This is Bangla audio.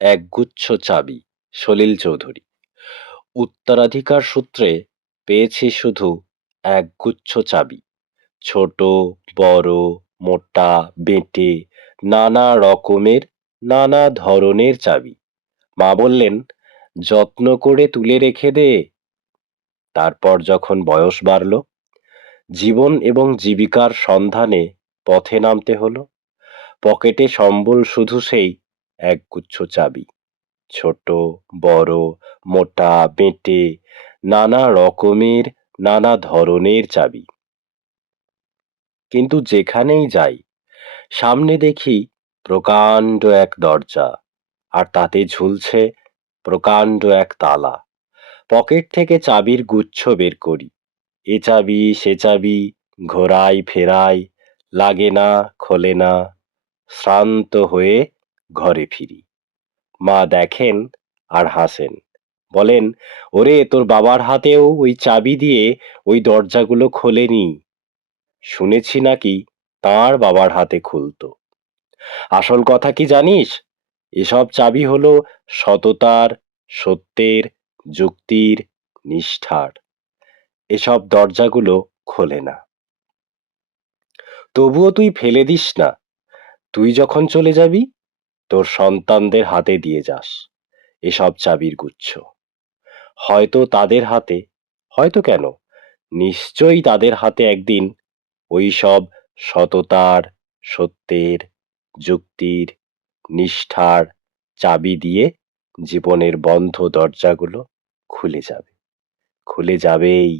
একগুচ্ছ চাবি। সলিল চৌধুরী। উত্তরাধিকার সূত্রে পেয়েছি শুধু একগুচ্ছ চাবি। ছোট, বড়, মোটা, বেঁটে, নানা রকমের, নানা ধরনের চাবি। মা বললেন, যত্ন করে তুলে রেখে দে। তারপর যখন বয়স বাড়ল, জীবন এবং জীবিকার সন্ধানে পথে নামতে হলো, পকেটে সম্বল শুধু সেই একগুচ্ছ চাবি। ছোট, বড়, মোটা, বেঁটে, নানা রকমের, নানা ধরনের চাবি। কিন্তু যেখানেই যাই, সামনে দেখি প্রকাণ্ড এক দরজা, আর তাতে ঝুলছে প্রকাণ্ড এক তালা। পকেট থেকে চাবির গুচ্ছ বের করি, এ চাবি সে চাবি, ঘোরাই ফেরাই, লাগে না, খোলে না। শ্রান্ত হয়ে ঘরে ফিরি। মা দেখেন আর হাসেন, বলেন, ওরে তোর বাবার হাতেও ওই চাবি দিয়ে ওই দরজাগুলো খোলেনি, শুনেছি নাকি তার বাবার হাতে খুলতো। আসল কথা কি জানিস, এসব চাবি হলো সততার, সত্যের, যুক্তির, নিষ্ঠার। এসব দরজাগুলো খোলে না। তবুও তুই ফেলে দিস না। তুই যখন চলে যাবি, তোর সন্তানদের হাতে দিয়ে যাস এসব চাবির গুচ্ছ। হয়তো তাদের হাতে, হয়তো কেন, নিশ্চয়ই তাদের হাতে একদিন ওই সব সততার, সত্যের, যুক্তির, নিষ্ঠার চাবি দিয়ে জীবনের বন্ধ দরজাগুলো খুলে যাবে, খুলে যাবেই।